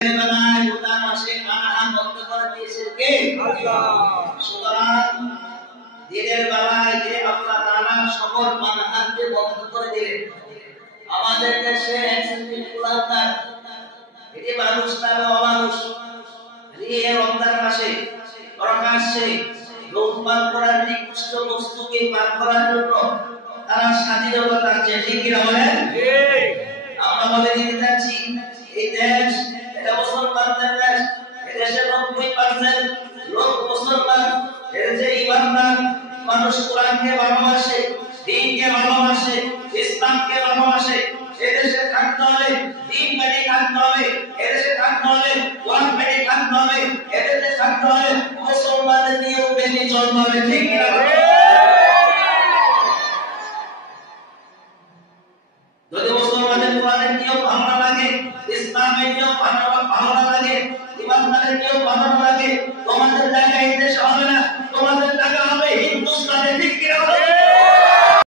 বেলায় রোজা মাসে খানা বন্ধ করে দিয়েছে কে? আল্লাহ। সুতরাং দিনের বেলায় যে আল্লাহ তাআলা সকল মানহাজকে বন্ধ করে দিলেন, আমাদের দেশে একশ্রেণীর কুলাঙ্গার, এটি মানুষ তার অমানুষ, এই রমজান মাসে প্রকাশ্যে ধূমপান করার নিকৃষ্ট বস্তুকে পান করার জন্য তারা স্বাধীনতা চাচ্ছে। ঠিক কি না বলেন? আমরা বলে দিতে চাচ্ছি, এই দেশ এটা মুসলমানদের দেশ, এদেশে 90% লোক মুসলমান, এর যে ইমানদার মানুষ কোরআনকে ভালোবাসে, দ্বীনকে ভালোবাসে, ইসলামকে ভালোবাসে, এদেশে থাকতে হলে দ্বীন মেনে থাকতে হবে, এদেশে থাকতে হলে কোরআন মেনে থাকতে হবে, এদেশে থাকতে হলে মুসলমানদের নিয়ম মেনে চলতে হবে। ঠিক কি না? যদি মুসলমানের কোরআনের নিয়ম ভালো না লাগে, ইসলামের নিয়ম ভালো না লাগে, ইমানদারের নিয়ম ভালো না লাগে, তোমাদের জায়গায় এই দেশ হবে না।